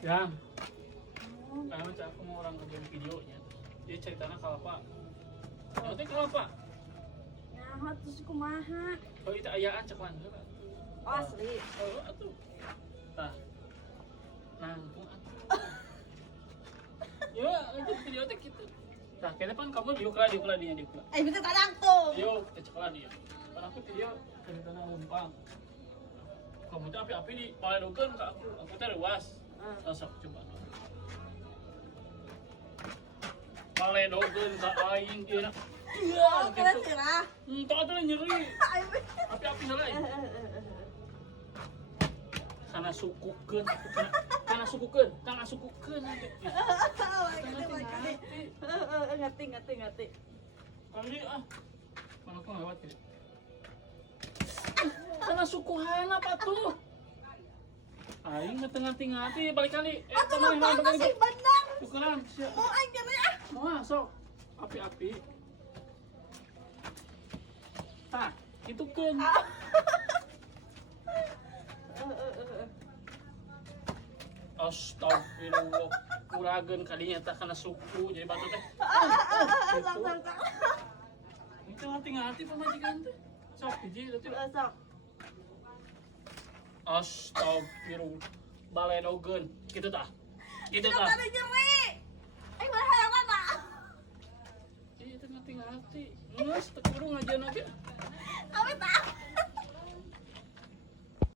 Yang macam aku mau orang ngerjain videonya. Dia ceritanya kalau apa? Nanti kalau apa? Nah, terus kumaha? Oh itu ayaan cek mana? Oh, asli. Oh atuh. Tah. Nangkung atuh. Ya, itu video teh gitu. Nah, kayaknya kan kamu diuklah dia. Bisa kadang tuh. Yuk, kita ceklah dia. Karena aku video ceritanya numpang. Kamu tuh api-api di paledokeun ke aku teh luas. Sok coba. Paledokeun ka aing ieu. Iya, Kira gitu. kira. Entah atuh nyeri. Api-api heula. Kana sukukeun, kana sukukeun nanti. Ngerti. Kali ah. Mana aku lewat ya. Kana sukuhan apa tuh? Aing ngetengah-tengah balik kali. Teman masih benar. Tukeran sia. Mau aing nyeri ah. Moal sok. Api-api. Tah, itu keun. Astagfirullah. Kurageun kadinya teh kana suku jadi batu teh. Sok. Itu hati-hati pemajikan teh. Sok hiji teh. Sok. Astagfirullah. Baledogeun kitu tah. Kitu tah. Tadi nyeri. Aing mah hayang mana? Ieu teh hati-hati. Geus teu kudu ngajian aja. Tapi tak.